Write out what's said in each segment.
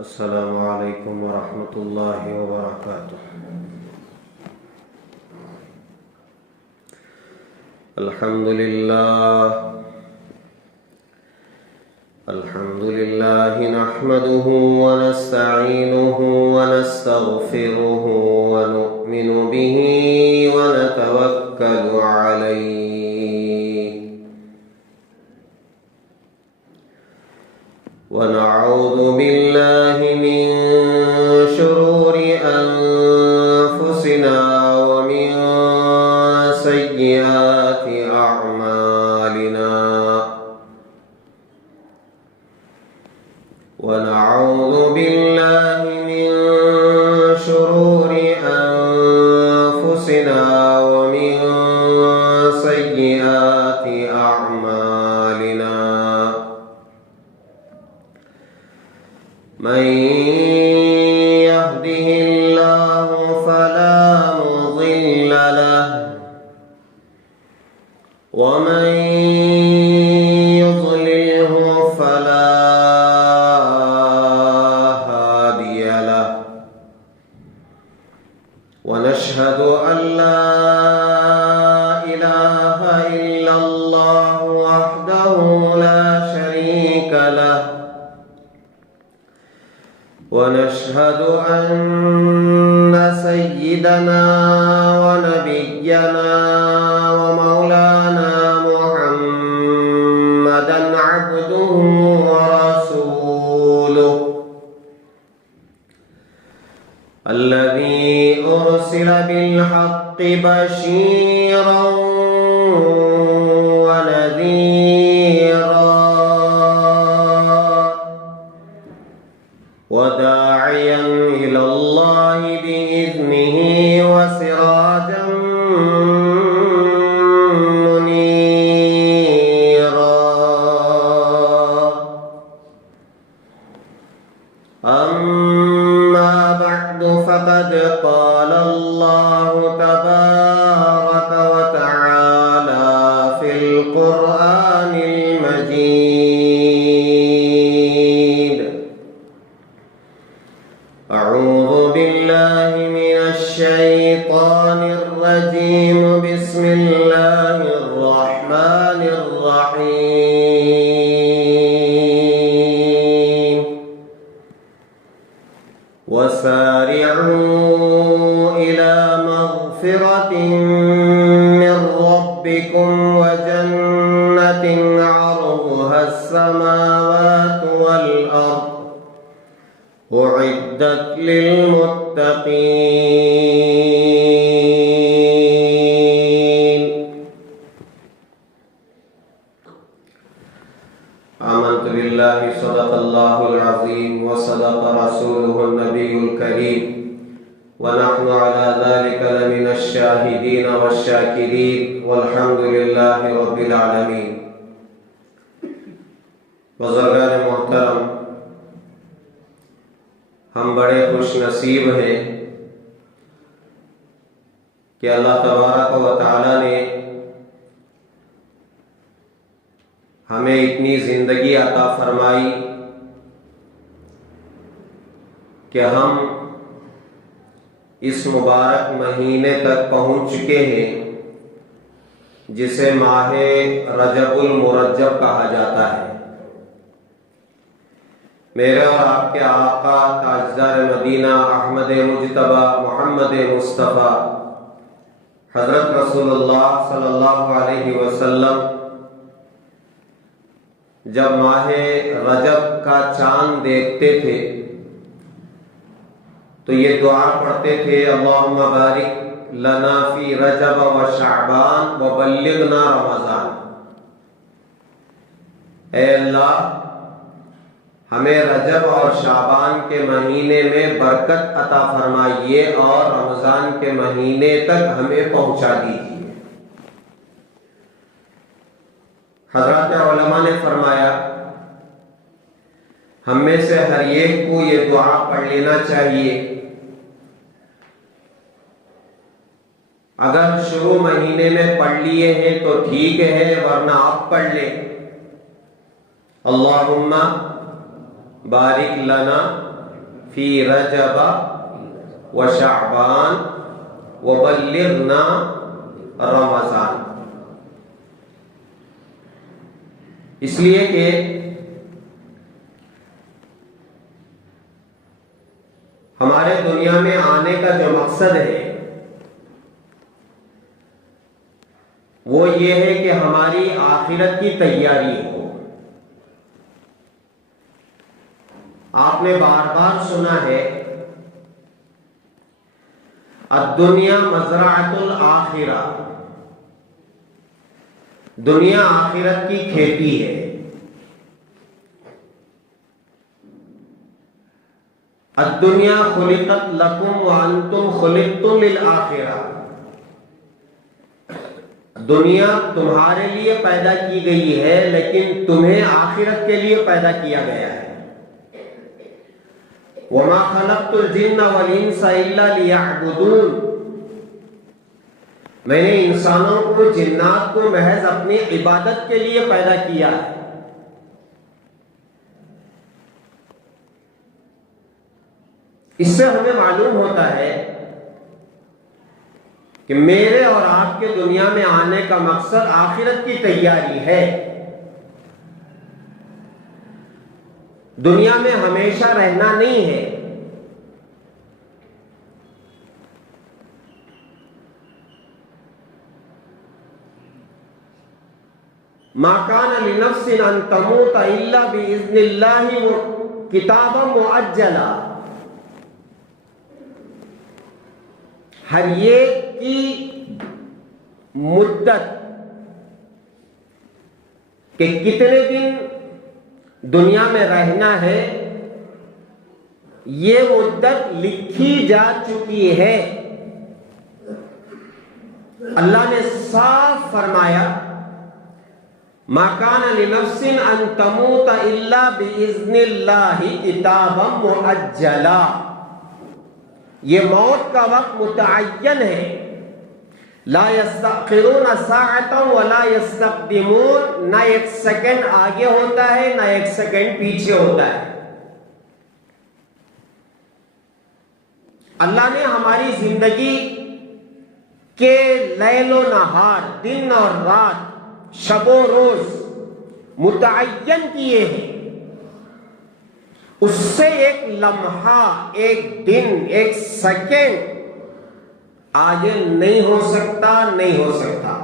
السلام علیکم ورحمۃ اللہ وبرکاتہ۔ الحمد للہ نحمده ونستعینه ونستغفره ونؤمن به ونتوکل علیہ ونعوذ باللہ من شرور انفسنا ومن سیئات اعمالنا ونعوذ باللہ من شرور انفسنا ومن سیئات اعمالنا من يهده الله فلا مضل له ومن يضلله فلا هادي له ونشهد أن لا إله إلا الله وحده لا شريك له ونشهد أن سيدنا ونبينا ومولانا محمدا عبده ورسوله الذي أرسل بالحق بشيرا ونذيرا وداعيا إلى الله بإذنه وسراجا منيرا أما بعد فقد قال الله تبارك وتعالى في القرآن المجيد أعوذ بالله من الشيطان الرجيم بسم الله الرحمن الرحيم وسارعوا إلى مغفرة من ربكم وجنة عرضها السماوات والأرض أعدت للمتقين آمنت بالله صدق الله العظيم وصدق رسوله النبي الكريم ونحن على ذلك لمن الشاهدين والشاكرين والحمد لله رب العالمين۔ بزرگان محترم، ہم بڑے خوش نصیب ہیں کہ اللہ تبارک و تعالی نے ہمیں اتنی زندگی عطا فرمائی کہ ہم اس مبارک مہینے تک پہنچ چکے ہیں جسے ماہ رجب المرجب کہا جاتا ہے۔ میرے اور آپ کے آقا تاجدار مدینہ احمد مجتبی محمد مصطفیٰ حضرت رسول اللہ صلی اللہ علیہ وسلم جب ماہ رجب کا چاند دیکھتے تھے تو یہ دعا پڑھتے تھے، اللہم بارک لنا فی رجب و شعبان وبلغنا رمضان۔ اے اللہ، ہمیں رجب اور شعبان کے مہینے میں برکت عطا فرمائیے اور رمضان کے مہینے تک ہمیں پہنچا دیجیے۔ حضرات علماء نے فرمایا ہم میں سے ہر ایک کو یہ دعا پڑھ لینا چاہیے۔ اگر شروع مہینے میں پڑھ لیے ہیں تو ٹھیک ہے، ورنہ آپ پڑھ لیں، اللہم بارک لنا فی رجب و شعبان وبلغنا رمضان. اس لیے کہ ہمارے دنیا میں آنے کا جو مقصد ہے وہ یہ ہے کہ ہماری آخرت کی تیاری ہو. آپ نے بار بار سنا ہے الدنیا مزرعۃ الآخرہ، دنیا آخرت کی کھیتی ہے. الدنیا خلقت لکم وانتم خلقتم للآخرہ، دنیا تمہارے لیے پیدا کی گئی ہے لیکن تمہیں آخرت کے لیے پیدا کیا گیا ہے. وما خلقت الجن والانس الا ليعبدون، میں نے انسانوں کو جنات کو محض اپنی عبادت کے لیے پیدا کیا ہے. اس سے ہمیں معلوم ہوتا ہے کہ میرے اور آپ کے دنیا میں آنے کا مقصد آخرت کی تیاری ہے. دنیا میں ہمیشہ رہنا نہیں ہے. ما کان لنفس ان تموت الا باذن اللہ کتابا مؤجلا، ہر ایک کی مدت کہ کتنے دن دنیا میں رہنا ہے یہ مدت لکھی جا چکی ہے. اللہ نے صاف فرمایا ما کان لنفس ان تموت الا باذن اللہ کتابا مؤجلا، یہ موت کا وقت متعین ہے. لا یستأخرون ساعتا ولا یستقدمون، نہ ایک سیکنڈ آگے ہوتا ہے نہ ایک سیکنڈ پیچھے ہوتا ہے. اللہ نے ہماری زندگی کے لیل و نہار، دن اور رات، شب و روز متعین کیے ہیں. اس سے ایک لمحہ، ایک دن، ایک سیکنڈ آگے نہیں ہو سکتا، نہیں ہو سکتا.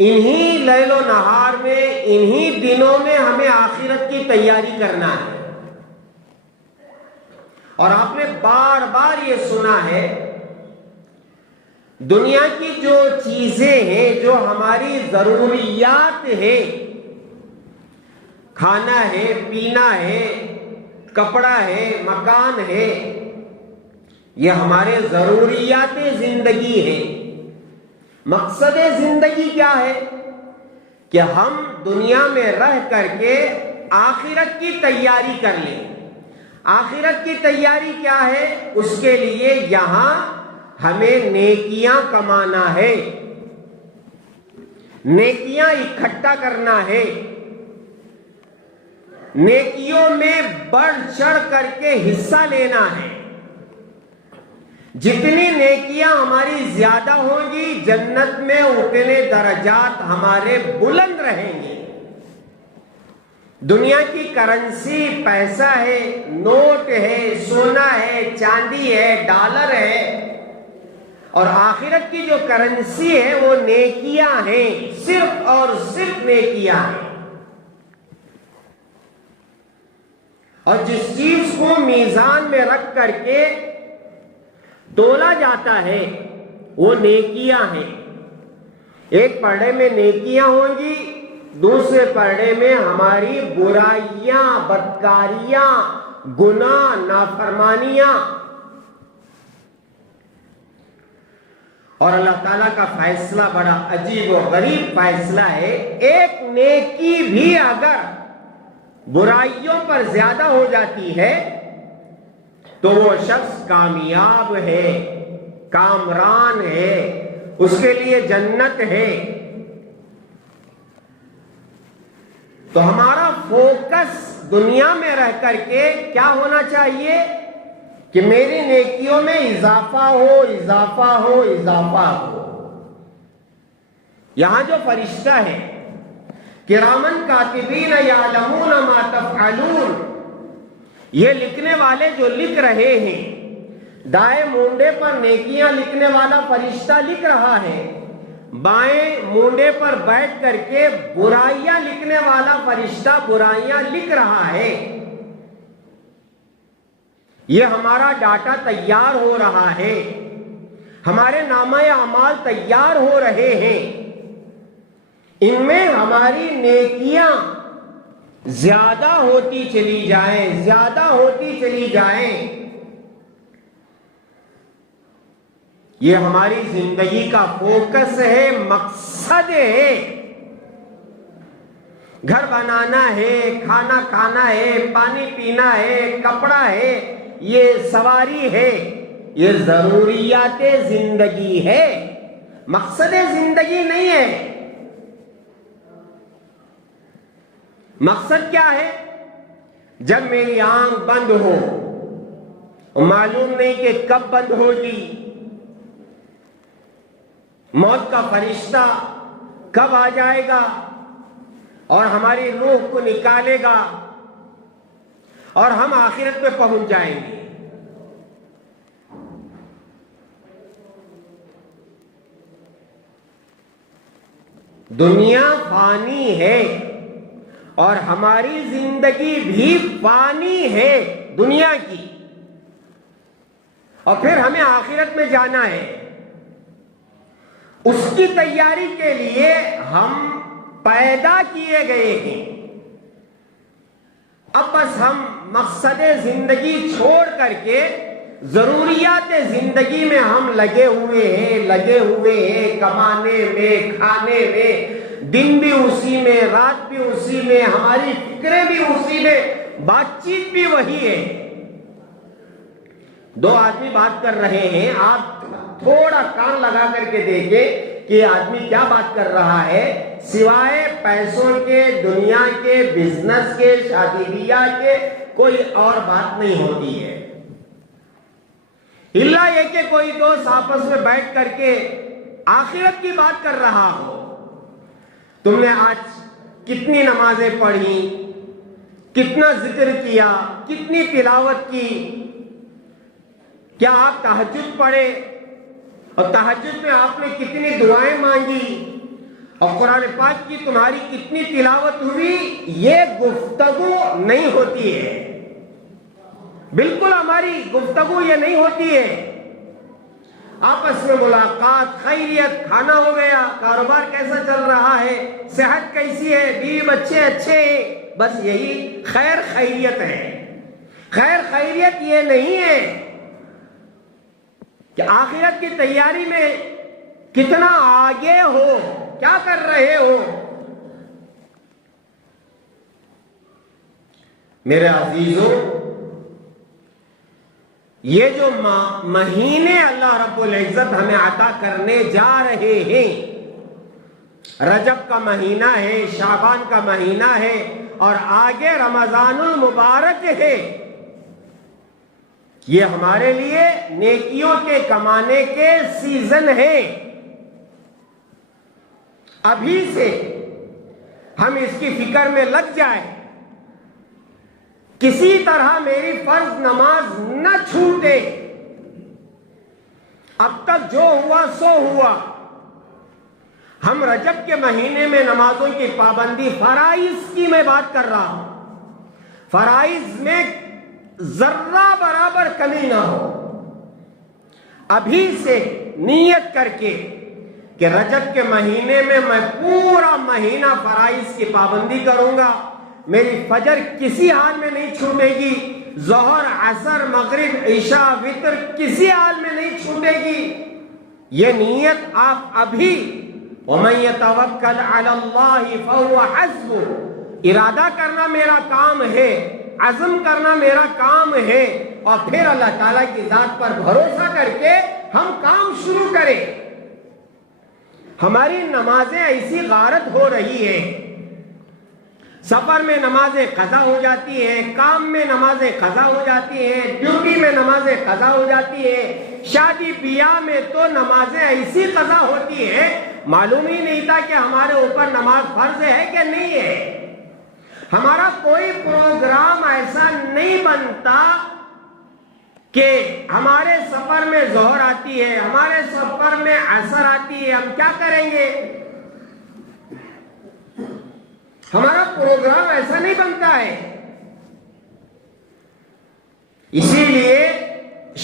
انہی لیل و نہار میں، انہی دنوں میں ہمیں آخرت کی تیاری کرنا ہے. اور آپ نے بار بار یہ سنا ہے دنیا کی جو چیزیں ہیں، جو ہماری ضروریات ہیں، کھانا ہے، پینا ہے، کپڑا ہے، مکان ہے، یہ ہمارے ضروریات زندگی ہے. مقصد زندگی کیا ہے؟ کہ ہم دنیا میں رہ کر کے آخرت کی تیاری کر لیں. آخرت کی تیاری کیا ہے؟ اس کے لیے یہاں ہمیں نیکیاں کمانا ہے، نیکیاں اکٹھا کرنا ہے، نیکیوں میں بڑھ چڑھ کر کے حصہ لینا ہے. جتنی نیکیاں ہماری زیادہ ہوں گی جنت میں اتنے درجات ہمارے بلند رہیں گے. دنیا کی کرنسی پیسہ ہے، نوٹ ہے، سونا ہے، چاندی ہے، ڈالر ہے، اور آخرت کی جو کرنسی ہے وہ نیکیاں ہیں، صرف اور صرف نیکیاں ہیں. اور جس چیز کو میزان میں رکھ کر کے تولا جاتا ہے وہ نیکیاں ہیں. ایک پلڑے میں نیکیاں ہوں گی، دوسرے پلڑے میں ہماری برائیاں، بدکاریاں، گناہ، نافرمانیاں. اور اللہ تعالیٰ کا فیصلہ بڑا عجیب و غریب فیصلہ ہے. ایک نیکی بھی اگر برائیوں پر زیادہ ہو جاتی ہے تو وہ شخص کامیاب ہے، کامران ہے، اس کے لیے جنت ہے. تو ہمارا فوکس دنیا میں رہ کر کے کیا ہونا چاہیے کہ میری نیکیوں میں اضافہ ہو، اضافہ ہو، اضافہ ہو۔ یہاں جو فرشتہ ہے کرامن کاتبین یعلمون ما تفعلون، یہ لکھنے والے جو لکھ رہے ہیں، دائیں مونڈے پر نیکیاں لکھنے والا فرشتہ لکھ رہا ہے، بائیں مونڈے پر بیٹھ کر کے برائیاں لکھنے والا فرشتہ برائیاں لکھ رہا ہے۔ یہ ہمارا ڈاٹا تیار ہو رہا ہے، ہمارے نامہ اعمال تیار ہو رہے ہیں، ان میں ہماری نیکیاں زیادہ ہوتی چلی جائیں، زیادہ ہوتی چلی جائیں۔ یہ ہماری زندگی کا فوکس ہے، مقصد ہے۔ گھر بنانا ہے، کھانا کھانا ہے، پانی پینا ہے، کپڑا ہے، یہ سواری ہے، یہ ضروریات زندگی ہے، مقصد زندگی نہیں ہے۔ مقصد کیا ہے؟ جب میری آنکھ بند ہو، معلوم نہیں کہ کب بند ہوگی، موت کا فرشتہ کب آ جائے گا اور ہماری روح کو نکالے گا اور ہم آخرت میں پہنچ جائیں گے۔ دنیا فانی ہے اور ہماری زندگی بھی فانی ہے دنیا کی، اور پھر ہمیں آخرت میں جانا ہے۔ اس کی تیاری کے لیے ہم پیدا کیے گئے ہیں۔ اب بس ہم مقصد زندگی چھوڑ کر کے ضروریات زندگی میں ہم لگے ہوئے ہیں، کمانے میں، کھانے میں، دن بھی اسی میں، رات بھی اسی میں، ہماری فکریں بھی اسی میں، بات چیت بھی وہی ہے۔ دو آدمی بات کر رہے ہیں، آپ تھوڑا کان لگا کر کے دیکھیں کہ آدمی کیا بات کر رہا ہے، سوائے پیسوں کے، دنیا کے، بزنس کے، شادی بیاہ کے، کوئی اور بات نہیں ہوتی ہے۔ الا یہ کہ کوئی دوست آپس میں بیٹھ کر کے آخرت کی بات کر رہا ہو۔ تم نے آج کتنی نمازیں پڑھی، کتنا ذکر کیا، کتنی تلاوت کی، کیا آپ تہجد پڑھے اور تہجد میں آپ نے کتنی دعائیں مانگی، اور قرآن پاک کی تمہاری کتنی تلاوت ہوئی، یہ گفتگو نہیں ہوتی ہے۔ بالکل ہماری گفتگو یہ نہیں ہوتی ہے۔ آپس میں ملاقات، خیریت، کھانا ہو گیا، کاروبار کیسا چل رہا ہے، صحت کیسی ہے، بیوی بچے اچھے ہیں، بس یہی خیر خیریت ہے۔ خیر خیریت یہ نہیں ہے کہ آخرت کی تیاری میں کتنا آگے ہو، کیا کر رہے ہو۔ میرے عزیزوں، یہ جو مہینے اللہ رب العزت ہمیں عطا کرنے جا رہے ہیں، رجب کا مہینہ ہے، شعبان کا مہینہ ہے، اور آگے رمضان المبارک ہے، یہ ہمارے لیے نیکیوں کے کمانے کے سیزن ہے۔ ابھی سے ہم اس کی فکر میں لگ جائیں، کسی طرح میری فرض نماز نہ چھوٹے، اب تک جو ہوا سو ہوا۔ ہم رجب کے مہینے میں نمازوں کی پابندی، فرائض کی میں بات کر رہا ہوں، فرائض میں ذرہ برابر کمی نہ ہو۔ ابھی سے نیت کر کے کہ رجب کے مہینے میں میں پورا مہینہ فرائض کی پابندی کروں گا، میری فجر کسی حال میں نہیں چھوٹے گی، ظہر، عصر، مغرب، عشاء، وتر کسی حال میں نہیں چھوٹے گی۔ یہ نیت آپ ابھی، وَمَن يَتَوَكَّلْ عَلَى اللَّهِ فَهُوَ حَسْبُهُ، ارادہ کرنا میرا کام ہے، عزم کرنا میرا کام ہے، اور پھر اللہ تعالیٰ کی ذات پر بھروسہ کر کے ہم کام شروع کریں۔ ہماری نمازیں ایسی غارت ہو رہی ہے، سفر میں نمازیں قضا ہو جاتی ہیں، کام میں نمازیں قضا ہو جاتی ہیں، ڈیوٹی میں نمازیں قضا ہو جاتی ہیں، شادی بیاہ میں تو نمازیں ایسی قضا ہوتی ہیں معلوم ہی نہیں تھا کہ ہمارے اوپر نماز فرض ہے کہ نہیں ہے۔ ہمارا کوئی پروگرام ایسا نہیں بنتا کہ ہمارے سفر میں ظہر آتی ہے، ہمارے سفر میں عصر آتی ہے، ہم کیا کریں گے؟ ہمارا پروگرام ایسا نہیں بنتا ہے۔ اسی لیے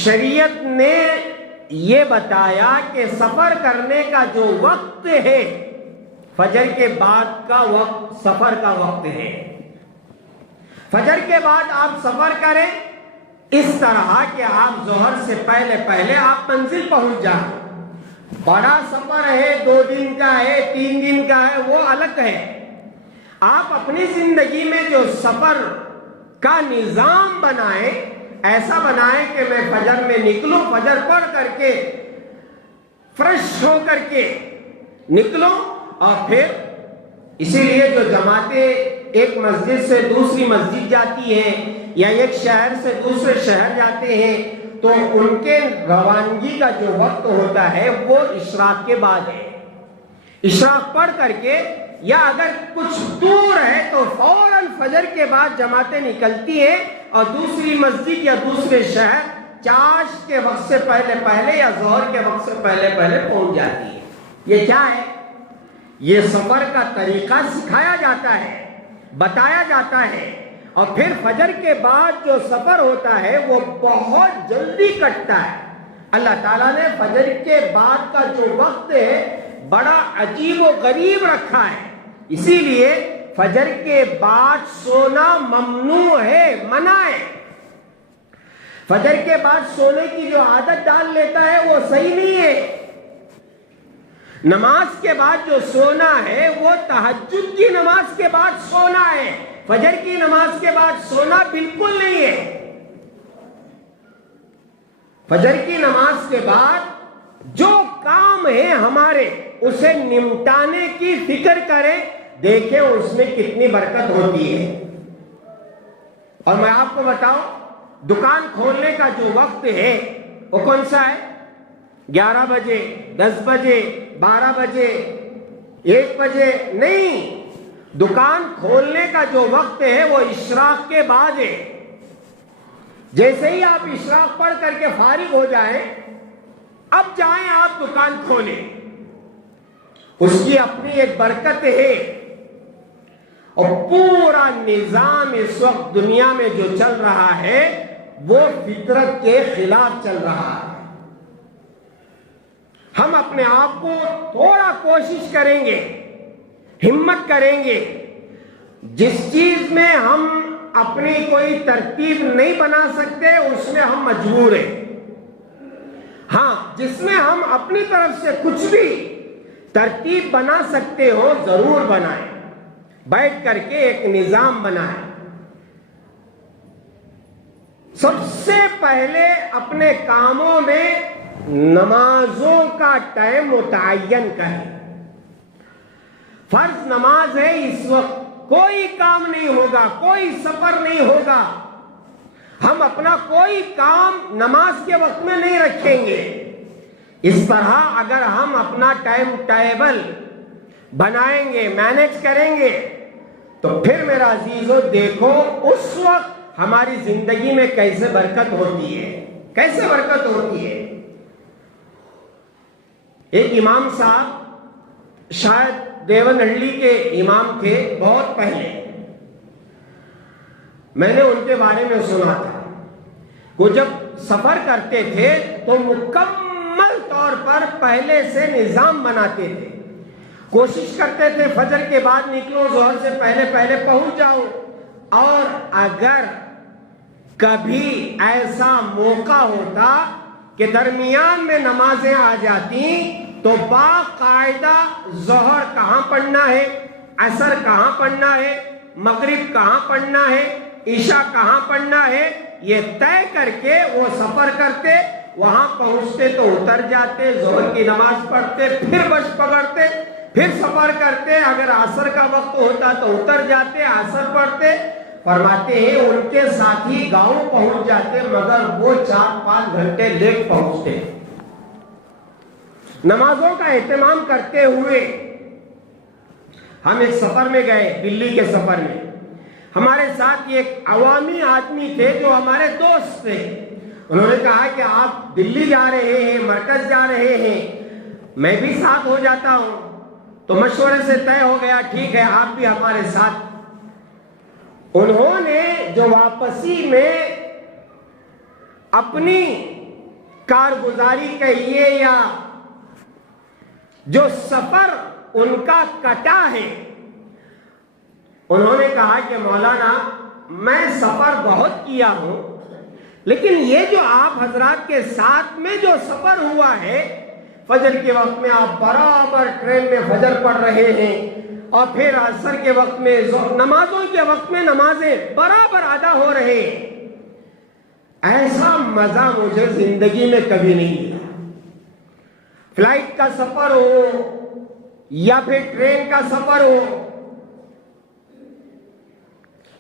شریعت نے یہ بتایا کہ سفر کرنے کا جو وقت ہے فجر کے بعد کا وقت سفر کا وقت ہے۔ فجر کے بعد آپ سفر کریں اس طرح کہ آپ ظہر سے پہلے پہلے آپ منزل پہنچ جائیں۔ بڑا سفر ہے، 2 دن کا ہے، 3 دن کا ہے، وہ الگ ہے۔ آپ اپنی زندگی میں جو سفر کا نظام بنائیں، ایسا بنائیں کہ میں فجر میں نکلوں، فجر پڑھ کر کے فریش ہو کر کے نکلوں، اور پھر اسی لیے جو جماعتیں ایک مسجد سے دوسری مسجد جاتی ہیں یا ایک شہر سے دوسرے شہر جاتے ہیں تو ان کے روانگی کا جو وقت ہوتا ہے وہ اشراق کے بعد ہے۔ اشراق پڑھ کر کے یا اگر کچھ دور ہے تو فوراً فجر کے بعد جماعتیں نکلتی ہیں اور دوسری مسجد یا دوسرے شہر چاش کے وقت سے پہلے پہلے یا ظہر کے وقت سے پہلے پہلے پہنچ جاتی ہے۔ یہ کیا ہے؟ یہ سفر کا طریقہ سکھایا جاتا ہے، بتایا جاتا ہے، اور پھر فجر کے بعد جو سفر ہوتا ہے وہ بہت جلدی کٹتا ہے۔ اللہ تعالیٰ نے فجر کے بعد کا جو وقت ہے بڑا عجیب و غریب رکھا ہے، اسی لیے فجر کے بعد سونا ممنوع ہے، منع ہے۔ فجر کے بعد سونے کی جو عادت ڈال لیتا ہے وہ صحیح نہیں ہے۔ نماز کے بعد جو سونا ہے وہ تہجد کی نماز کے بعد سونا ہے، فجر کی نماز کے بعد سونا بالکل نہیں ہے۔ فجر کی نماز کے بعد جو کام ہے ہمارے اسے نمٹانے کی فکر کریں، دیکھیں اس میں کتنی برکت ہوتی ہے۔ اور میں آپ کو بتاؤں، دکان کھولنے کا جو وقت ہے وہ کون سا ہے؟ 11 بجے، 10 بجے، 12 بجے، 1 بجے نہیں۔ دکان کھولنے کا جو وقت ہے وہ اشراق کے بعد ہے۔ جیسے ہی آپ اشراق پڑھ کر کے فارغ ہو جائیں، اب جائیں آپ دکان کھولیں، اس کی اپنی ایک برکت ہے۔ اور پورا نظام اس وقت دنیا میں جو چل رہا ہے وہ فطرت کے خلاف چل رہا ہے۔ ہم اپنے آپ کو تھوڑا کوشش کریں گے، ہمت کریں گے، جس چیز میں ہم اپنی کوئی ترتیب نہیں بنا سکتے اس میں ہم مجبور ہیں۔ ہاں، جس میں ہم اپنی طرف سے کچھ بھی ترتیب بنا سکتے ہو ضرور بنائیں، بیٹھ کر کے ایک نظام بنائیں۔ سب سے پہلے اپنے کاموں میں نمازوں کا ٹائم متعین کریں۔ فرض نماز ہے، اس وقت کوئی کام نہیں ہوگا، کوئی سفر نہیں ہوگا، ہم اپنا کوئی کام نماز کے وقت میں نہیں رکھیں گے۔ اس طرح اگر ہم اپنا ٹائم ٹیبل بنائیں گے، مینج کریں گے، تو پھر میرا عزیزو دیکھو اس وقت ہماری زندگی میں کیسے برکت ہوتی ہے، کیسے برکت ہوتی ہے۔ ایک امام صاحب شاید دیونہلّی کے امام تھے، بہت پہلے میں نے ان کے بارے میں سنا تھا۔ وہ جب سفر کرتے تھے تو مکمل طور پر پہلے سے نظام بناتے تھے، کوشش کرتے تھے فجر کے بعد نکلو، ظہر سے پہلے پہلے پہنچ جاؤ، اور اگر کبھی ایسا موقع ہوتا کہ درمیان میں نمازیں آ جاتی تو باقاعدہ ظہر کہاں پڑھنا ہے، عصر کہاں پڑھنا ہے، مغرب کہاں پڑھنا ہے، عشاء کہاں پڑھنا ہے، یہ طے کر کے وہ سفر کرتے، وہاں پہنچتے تو اتر جاتے، ظہر کی نماز پڑھتے، پھر بس پکڑتے، پھر سفر کرتے، اگر عصر کا وقت ہوتا تو اتر جاتے، عصر پڑھتے۔ فرماتے ہیں ان کے ساتھی گاؤں پہنچ جاتے مگر وہ 4-5 گھنٹے لیٹ پہنچتے۔ نمازوں کا اہتمام کرتے ہوئے ہم ایک سفر میں گئے، دلی کے سفر میں۔ ہمارے ساتھ ایک عوامی آدمی تھے جو ہمارے دوست تھے۔ انہوں نے کہا کہ آپ دلی جا رہے ہیں، مرکز جا رہے ہیں، میں بھی ساتھ ہو جاتا ہوں۔ تو مشورے سے طے ہو گیا، ٹھیک ہے آپ بھی ہمارے ساتھ۔ انہوں نے جو واپسی میں اپنی کارگزاری کہیے یا جو سفر ان کا کٹا ہے، انہوں نے کہا کہ مولانا میں سفر بہت کیا ہوں، لیکن یہ جو آپ حضرات کے ساتھ میں جو سفر ہوا ہے، فجر کے وقت میں آپ برابر ٹرین میں فجر پڑھ رہے ہیں اور پھر عصر کے وقت میں نمازوں کے وقت میں نمازیں برابر ادا ہو رہے ہیں، ایسا مزہ مجھے زندگی میں کبھی نہیں ملا۔ فلائٹ کا سفر ہو یا پھر ٹرین کا سفر ہو،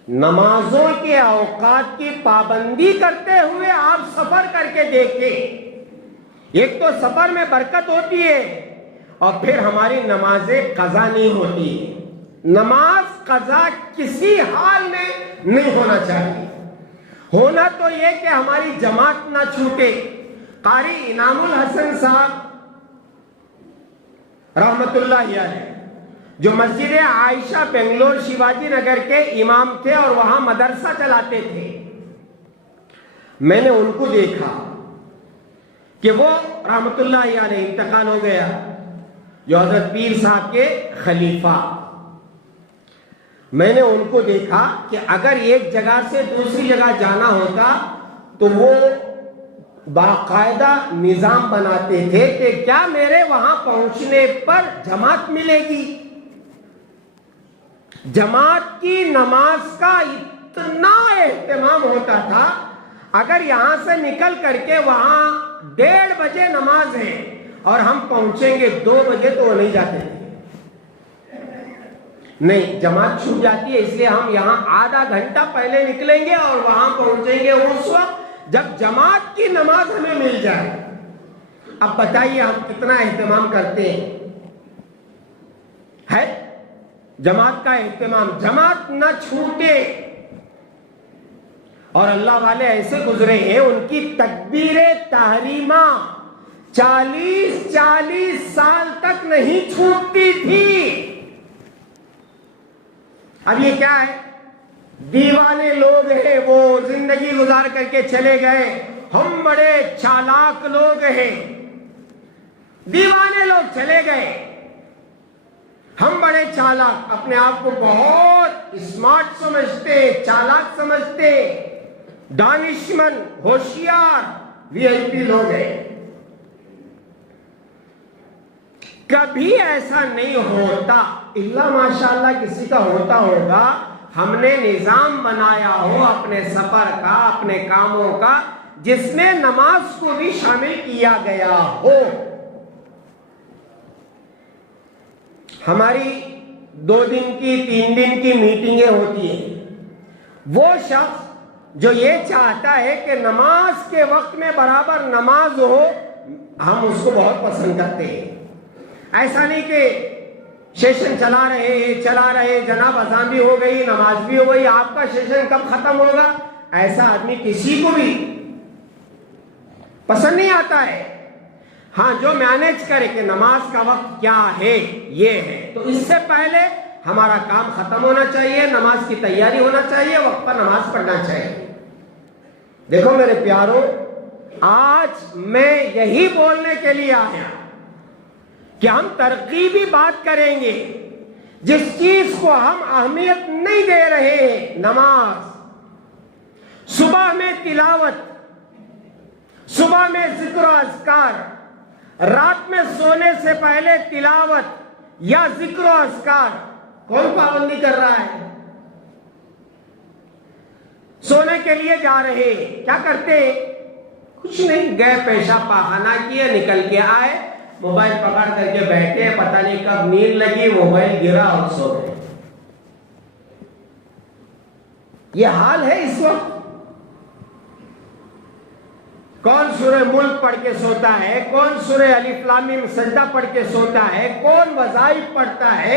نمازوں کے اوقات کی پابندی کرتے ہوئے آپ سفر کر کے دیکھیں۔ ایک تو سفر میں برکت ہوتی ہے اور پھر ہماری نمازیں قضا نہیں ہوتی۔ نماز قضا کسی حال میں نہیں ہونا چاہیے۔ ہونا تو یہ کہ ہماری جماعت نہ چھوٹے۔ قاری انعام الحسن صاحب رحمت اللہ علیہ جو مسجد عائشہ بنگلور شیواجی نگر کے امام تھے اور وہاں مدرسہ چلاتے تھے، میں نے ان کو دیکھا کہ وہ رحمت اللہ علیہ انتقال ہو گیا، جو حضرت پیر صاحب کے خلیفہ۔ میں نے ان کو دیکھا کہ اگر ایک جگہ سے دوسری جگہ جانا ہوتا تو وہ باقاعدہ نظام بناتے تھے کہ کیا میرے وہاں پہنچنے پر جماعت ملے گی۔ جماعت کی نماز کا اتنا اہتمام ہوتا تھا، اگر یہاں سے نکل کر کے وہاں 1:30 بجے نماز ہے اور ہم پہنچیں گے 2 بجے تو وہ نہیں جاتے تھے۔ نہیں، جماعت چھوٹ جاتی ہے، اس لیے ہم یہاں آدھا گھنٹہ پہلے نکلیں گے اور وہاں پہنچیں گے اس وقت جب جماعت کی نماز ہمیں مل جائے۔ اب بتائیے ہم کتنا اہتمام کرتے ہیں، ہے جماعت کا اہتمام، جماعت نہ چھوٹے۔ اور اللہ والے ایسے گزرے ہیں، ان کی تکبیر تحریمہ 40 سال تک نہیں چھوٹتی تھی۔ اب یہ کیا ہے؟ دیوانے لوگ ہیں، وہ زندگی گزار کر کے چلے گئے، ہم بڑے چالاک لوگ ہیں۔ دیوانے لوگ چلے گئے، ہم بڑے چالاک، اپنے آپ کو بہت اسمارٹ سمجھتے، چالاک سمجھتے، دانشمند، ہوشیار، وی آئی پی لوگ ہیں۔ کبھی ایسا نہیں ہوتا، الا ماشاءاللہ کسی کا ہوتا ہوگا، ہم نے نظام بنایا ہو اپنے سفر کا، اپنے کاموں کا، جس میں نماز کو بھی شامل کیا گیا ہو۔ ہماری 2 دن کی 3 دن کی میٹنگیں ہوتی ہیں، وہ شخص جو یہ چاہتا ہے کہ نماز کے وقت میں برابر نماز ہو، ہم اس کو بہت پسند کرتے ہیں۔ ایسا نہیں کہ سیشن چلا رہے جناب، اذان بھی ہو گئی، نماز بھی ہو گئی، آپ کا سیشن کب ختم ہوگا، ایسا آدمی کسی کو بھی پسند نہیں آتا ہے۔ ہاں، جو مینیج کرے کہ نماز کا وقت کیا ہے، یہ ہے، تو اس سے پہلے ہمارا کام ختم ہونا چاہیے، نماز کی تیاری ہونا چاہیے، وقت پر نماز پڑھنا چاہیے۔ دیکھو میرے پیارو، آج میں یہی بولنے کے لیے آیا کہ ہم ترغیبی بات کریں گے۔ جس چیز کو ہم اہمیت نہیں دے رہے ہیں، نماز، صبح میں تلاوت، صبح میں ذکر و اذکار، رات میں سونے سے پہلے تلاوت یا ذکر و اذکار، کون پابندی کر رہا ہے؟ سونے کے لیے جا رہے کیا کرتے؟ کچھ نہیں، گئے پیشاب پاخانہ کیے، نکل کے آئے، موبائل پکڑ کر کے بیٹھے، پتہ نہیں کب نیند لگی، موبائل گرا اور سو گئے. یہ حال ہے اس وقت. کون سورہ ملک پڑھ کے سوتا ہے، کون سورہ الف لام میم سجدہ پڑھ کے سوتا ہے، کون وظائف پڑھتا ہے،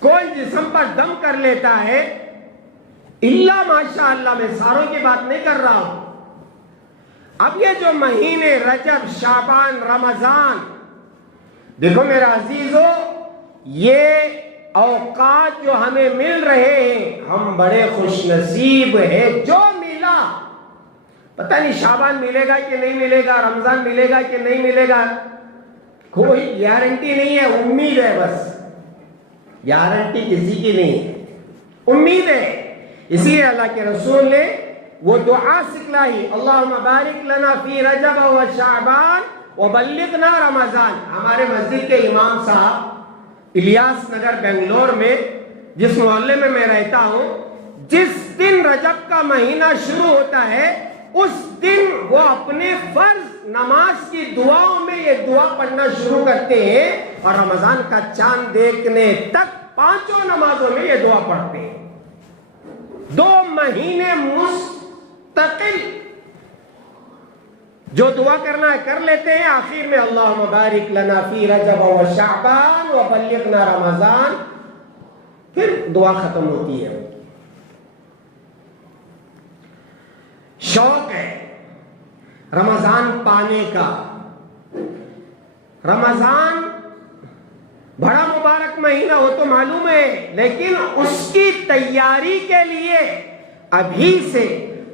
کون جسم پر دم کر لیتا ہے. اللہ ماشاء اللہ، میں ساروں کی بات نہیں کر رہا ہوں. اب یہ جو مہینے رجب، شعبان، رمضان، دیکھو میرا عزیزو، یہ اوقات جو ہمیں مل رہے ہیں، ہم بڑے خوش نصیب ہیں. جو ملا، پتہ نہیں شعبان ملے گا کہ نہیں ملے گا، رمضان ملے گا کہ نہیں ملے گا، کوئی گارنٹی نہیں ہے. امید ہے، بس گارنٹی کسی کی نہیں ہے، امید ہے. اس لیے اللہ کے رسول نے وہ دعا سکھلائی، اللہم بارک لنا فی رجب و شعبان وبلغنا رمضان. ہمارے مسجد کے امام صاحب الیاس نگر بنگلور میں، جس محلے میں میں رہتا ہوں، جس دن رجب کا مہینہ شروع ہوتا ہے اس دن وہ اپنے فرض نماز کی دعاؤں میں یہ دعا پڑھنا شروع کرتے ہیں، اور رمضان کا چاند دیکھنے تک 5 نمازوں میں یہ دعا پڑھتے ہیں. 2 مہینے مستقل جو دعا کرنا ہے کر لیتے ہیں. آخر میں اللہم بارک لنا فی رجب و شعبان وبلغنا رمضان، پھر دعا ختم ہوتی ہے. شوق ہے رمضان پانے کا. رمضان بڑا مبارک مہینہ ہو تو معلوم ہے، لیکن اس کی تیاری کے لیے ابھی سے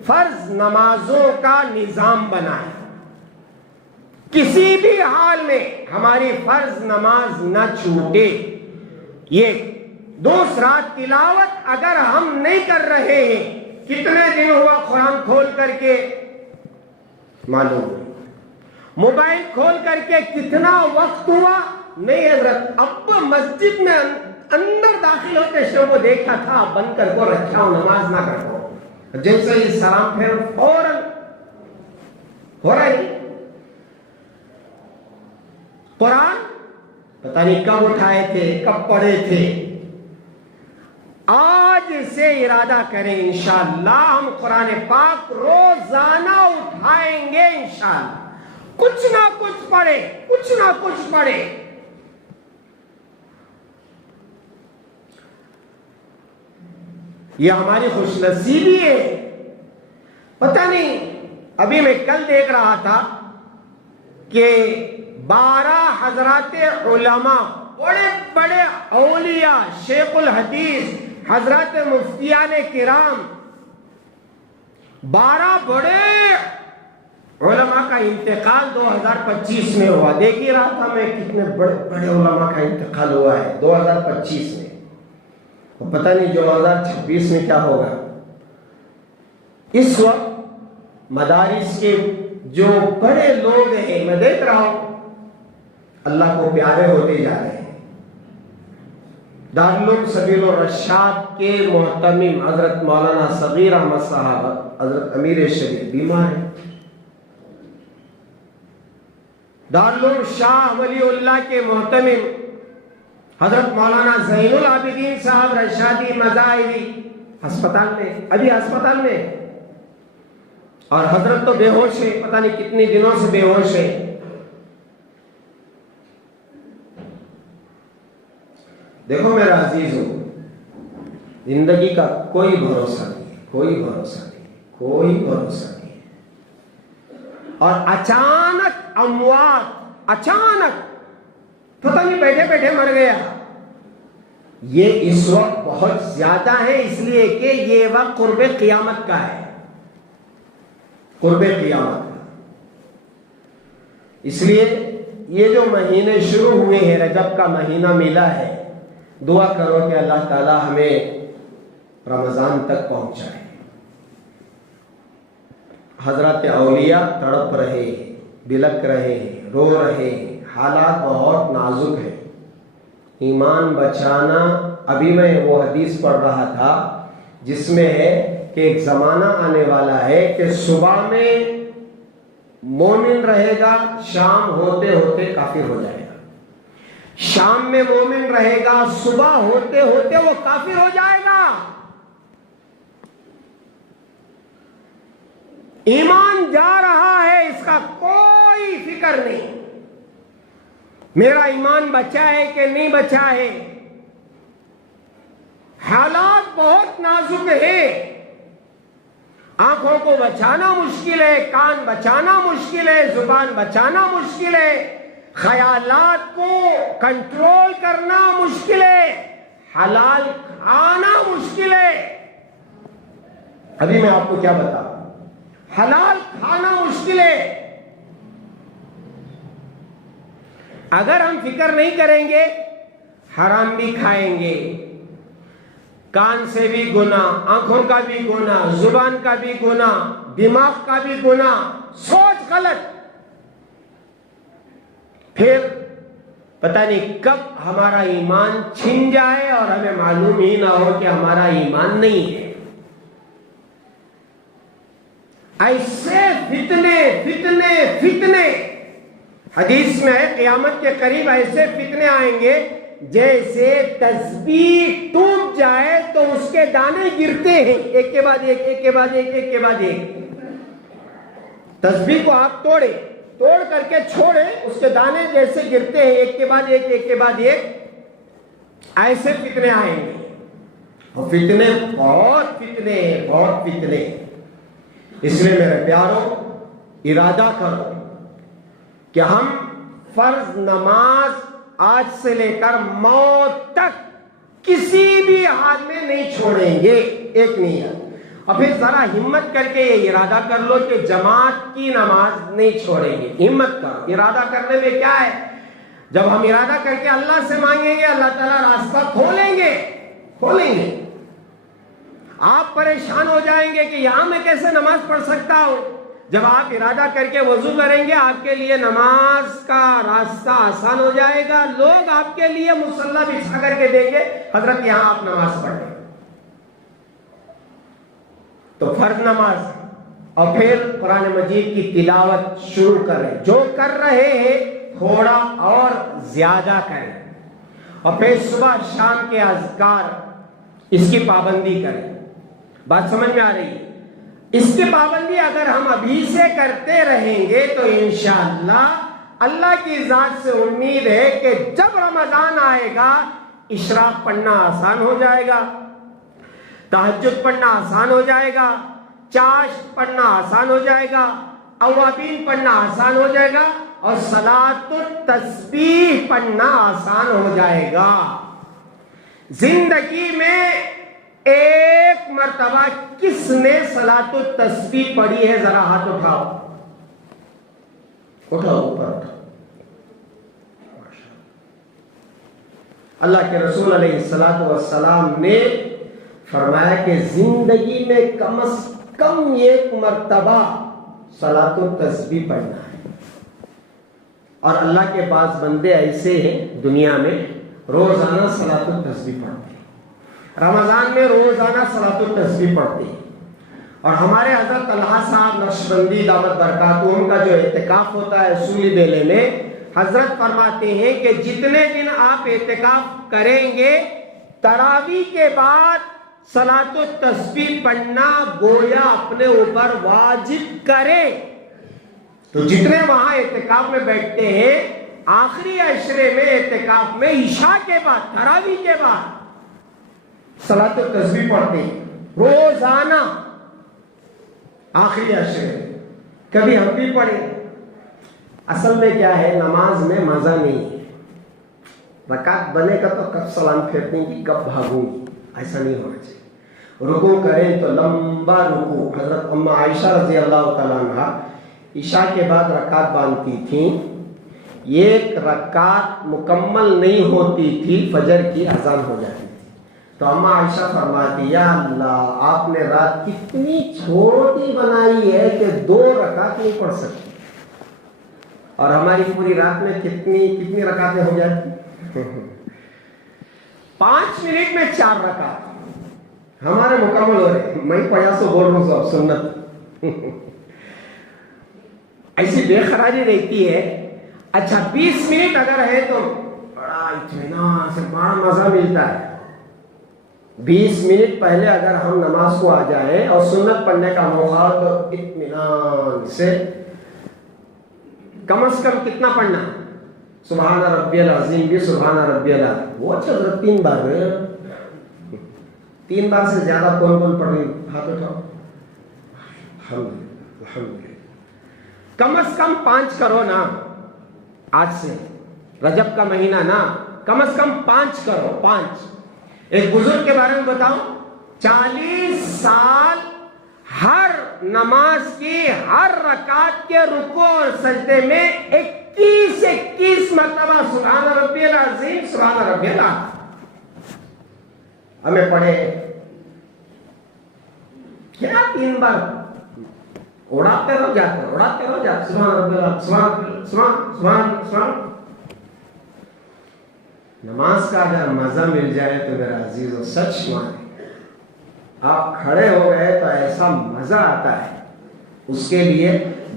فرض نمازوں کا نظام بنائیں. کسی بھی حال میں ہماری فرض نماز نہ چھوٹے. یہ دوسرا، تلاوت اگر ہم نہیں کر رہے ہیں، کتنے دن ہوا قرآن کھول کر کے معلوم نہیں، موبائل کھول کر کے کتنا وقت ہوا نہیں. حضرت اب مسجد میں اندر داخل ہوتے شب وہ دیکھا تھا، بند کر کو رکھا ہوں، نماز نہ کرو. جیسے ہی سلام پھر فوراً ہو رہا ہے. قرآن پتہ نہیں کب اٹھائے تھے، کب پڑھے تھے. آج سے ارادہ کریں انشاءاللہ ہم قرآن پاک روزانہ اٹھائیں گے انشاءاللہ. کچھ نہ کچھ پڑھے، کچھ نہ کچھ پڑھے. یہ ہماری خوش نصیبی ہے. پتہ نہیں، ابھی میں کل دیکھ رہا تھا کہ 12 حضرات علماء، بڑے بڑے اولیاء، شیخ الحدیث، حضرات مفتیان کرام، 12 بڑے علماء کا انتقال 2025 میں ہوا. دیکھ ہی رہا تھا میں کتنے بڑے بڑے علماء کا انتقال ہوا ہے 2025 میں. پتہ نہیں 2026 میں کیا ہوگا. اس وقت مدارس کے جو بڑے لوگ ہیں، میں دیکھ رہا ہوں اللہ کو پیارے ہوتے جا رہے ہیں. دارالعلوم سبیل الرشاد کے محتمم حضرت مولانا صغیر احمد صاحب، حضرت امیر شریف بیمار ہیں. دارالعلوم شاہ ولی اللہ کے محتمم حضرت مولانا زین العابدین صاحب رشادی مظاہری ہسپتال میں، ابھی ہسپتال میں، اور حضرت تو بے ہوش ہے، پتہ نہیں کتنے دنوں سے بے ہوش ہے. دیکھو میرا عزیزو، زندگی کا کوئی بھروسہ نہیں ہے، کوئی بھروسہ نہیں ہے، کوئی بھروسہ نہیں ہے. اور اچانک اموات، اچانک پتہ نہیں بیٹھے بیٹھے مر گیا. یہ اس وقت بہت زیادہ ہے، اس لیے کہ یہ وقت قرب قیامت کا ہے، قرب قیامت کا. اس لیے یہ جو مہینے شروع ہوئے ہیں، رجب کا مہینہ ملا ہے، دعا کرو کہ اللہ تعالی ہمیں رمضان تک پہنچائے. حضرات اولیاء تڑپ رہے ہیں، بلک رہے ہیں، رو رہے ہیں، حالات بہت نازک ہے. ایمان بچانا، ابھی میں وہ حدیث پڑھ رہا تھا جس میں ہے کہ ایک زمانہ آنے والا ہے کہ صبح میں مومن رہے گا شام ہوتے ہوتے کافر ہو جائے گا، شام میں مومن رہے گا صبح ہوتے ہوتے وہ کافر ہو جائے گا۔ ایمان جا رہا ہے، اس کا کوئی فکر نہیں، میرا ایمان بچا ہے کہ نہیں بچا ہے۔ حالات بہت نازک ہے، آنکھوں کو بچانا مشکل ہے، کان بچانا مشکل ہے، زبان بچانا مشکل ہے، خیالات کو کنٹرول کرنا مشکل ہے، حلال کھانا مشکل ہے۔ ابھی میں آپ کو کیا بتاؤں، حلال کھانا مشکل ہے۔ اگر ہم فکر نہیں کریں گے حرام بھی کھائیں گے، کان سے بھی گناہ، آنکھوں کا بھی گناہ، زبان کا بھی گناہ، دماغ کا بھی گناہ، سوچ غلط، پھر پتہ نہیں کب ہمارا ایمان چھن جائے اور ہمیں معلوم ہی نہ ہو کہ ہمارا ایمان نہیں ہے۔ ایسے فتنے فتنے فتنے، حدیث میں ہے قیامت کے قریب ایسے فتنے آئیں گے جیسے تسبیح ٹوٹ جائے تو اس کے دانے گرتے ہیں، ایک کے بعد ایک، ایک کے بعد ایک، ایک کے بعد ایک۔ تسبیح کو آپ توڑ کر کے چھوڑے، اس کے دانے جیسے گرتے ہیں ایک کے بعد ایک، ایک کے بعد ایک، ایسے فتنے آئیں گے۔ اور فتنے بہت فتنے، اس لیے میرے پیارو ارادہ کرو کہ ہم فرض نماز آج سے لے کر موت تک کسی بھی حال میں نہیں چھوڑیں گے، ایک نیت۔ اور پھر ذرا ہمت کر کے یہ ارادہ کر لو کہ جماعت کی نماز نہیں چھوڑیں گے۔ ہمت کرو، ارادہ کرنے میں کیا ہے، جب ہم ارادہ کر کے اللہ سے مانگیں گے اللہ تعالیٰ راستہ کھولیں گے۔ آپ پریشان ہو جائیں گے کہ یہاں میں کیسے نماز پڑھ سکتا ہوں، جب آپ ارادہ کر کے وضو کریں گے آپ کے لیے نماز کا راستہ آسان ہو جائے گا، لوگ آپ کے لیے مصلی بچھا کر کے دیں گے، حضرت یہاں آپ نماز پڑھیں۔ تو فرض نماز، اور پھر قرآن مجید کی تلاوت شروع کریں، جو کر رہے ہیں تھوڑا اور زیادہ کریں، اور پھر صبح شام کے اذکار اس کی پابندی کریں۔ بات سمجھ میں آ رہی ہے؟ اس کی پابندی اگر ہم ابھی سے کرتے رہیں گے تو انشاءاللہ اللہ کی ذات سے امید ہے کہ جب رمضان آئے گا اشراق پڑھنا آسان ہو جائے گا، تہجد پڑھنا آسان ہو جائے گا، چاشت پڑھنا آسان ہو جائے گا، اوابین پڑھنا آسان ہو جائے گا، اور صلاۃ التسبیح پڑھنا آسان ہو جائے گا۔ زندگی میں ایک مرتبہ کس نے صلاۃ التسبیح پڑھی ہے؟ ذرا ہاتھ اٹھاؤ اوپر۔ اللہ کے رسول علیہ السلام نے فرمایا کہ زندگی میں کم از کم ایک مرتبہ صلاۃ التسبیح پڑھنا ہے۔ اور اللہ کے پاس بندے ایسے ہیں دنیا میں روزانہ صلاۃ التسبیح پڑھتے ہیں، رمضان میں روزانہ صلاۃ التسبیح پڑھتے ہیں۔ اور ہمارے حضرت طلحہ صاحب نقشبندی دعوت برکاتہم کا جو اعتکاف ہوتا ہے سولی بیلے میں، حضرت فرماتے ہیں کہ جتنے دن آپ اعتکاف کریں گے تراویح کے بعد صلاۃ التسبیح پڑھنا گویا اپنے اوپر واجب کرے۔ تو جتنے وہاں اعتکاف میں بیٹھتے ہیں آخری عشرے میں اعتکاف میں عشاء کے بعد تراویح کے بعد صلاۃ التسبیح پڑھتے ہیں روزانہ آخری عشرے میں۔ کبھی ہم بھی پڑھیں۔ اصل میں کیا ہے، نماز میں مزہ نہیں ہے، رکعت بنے گا تو کب سلام پھیرنے کی کب بھاگوں گی، ایسا نہیں ہونا چاہیے۔ رکوع کریں تو لمبا رکوع۔ حضرت ام عائشہ رضی اللہ تعالیٰ عنہ عشاء کے بعد رکعت باندھتی تھیں، ایک رکعت مکمل نہیں ہوتی تھی فجر کی اذان ہو جاتی تھی۔ تو اما عائشہ فرماتی یا اللہ آپ نے رات کتنی چھوٹی بنائی ہے کہ 2 رکعت نہیں پڑھ سکتی، اور ہماری پوری رات میں کتنی رکعتیں ہو جاتی؟ 5 منٹ میں 4 رکعت ہمارے مکمل ہو رہے۔ میں پڑھا سو بول رہا ہوں، اب سنت ایسی بے قراری رہتی ہے. اچھا 20 منٹ اگر ہے تو بڑا اطمینان سے بڑا مزہ ملتا ہے. 20 منٹ پہلے اگر ہم نماز کو آ جائیں اور سنت پڑھنے کا موقع تو اطمینان سے کم از کم کتنا پڑھنا؟ سبحان ربی العظیم بھی سبحان ربی العظیم. وہ اچھا 3 بار 3 بار سے زیادہ کون کون پڑھ رہی؟ ہاتھ اٹھاؤ. الحمدللہ. کم از کم 5 کرو نا. آج سے رجب کا مہینہ نا, کم از کم 5 کرو. 5. ایک بزرگ کے بارے میں بتاؤ, 40 سال ہر نماز کی ہر رکعت کے رکوع اور سجدے میں 21 مرتبہ سبحان ربی العظیم سبحان ربی العظیم ہمیں پڑھے. کیا 3 بار اڑاتے رہو جاتے سبحان ربی العظیم سبحان. نماز کا اگر مزہ مل جائے تو میرا عزیزو سچ مانے, آپ کھڑے ہو گئے تو ایسا مزہ آتا ہے. اس کے لیے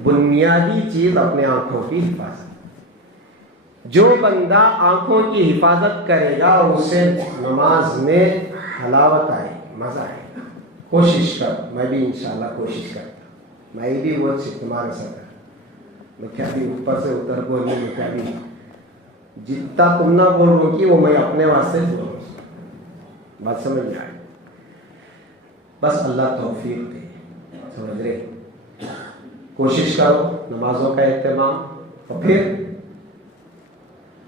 بنیادی چیز اپنے آنکھوں کی حفاظت. جو بندہ آنکھوں کی حفاظت کرے گا اور اسے نماز میں حلاوت آئے, مزہ آئے گا. کوشش کر, میں بھی انشاءاللہ کوشش کرتا. میں بھی وہ تمہارے ساتھ میں کیا بھی اوپر سے اتر بولنے میں کیا بھی جتنا تم نہ بول رہو کہ وہ میں اپنے واسطے بول رہا ہوں. بات سمجھ میں آئے. بس اللہ توفیق دے. سمجھ رہے؟ کوشش کرو نمازوں کا اہتمام, اور پھر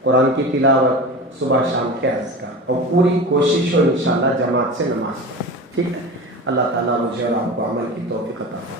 قرآن کی تلاوت صبح شام کے اذکار, اور پوری کوشش ہو انشاءاللہ جماعت سے نماز پڑھیں. ٹھیک ہے؟ اللہ تعالیٰ مجھے اور آپ کو عمل کی توفیق عطا فرمائے.